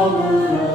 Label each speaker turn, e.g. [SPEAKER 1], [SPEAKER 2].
[SPEAKER 1] power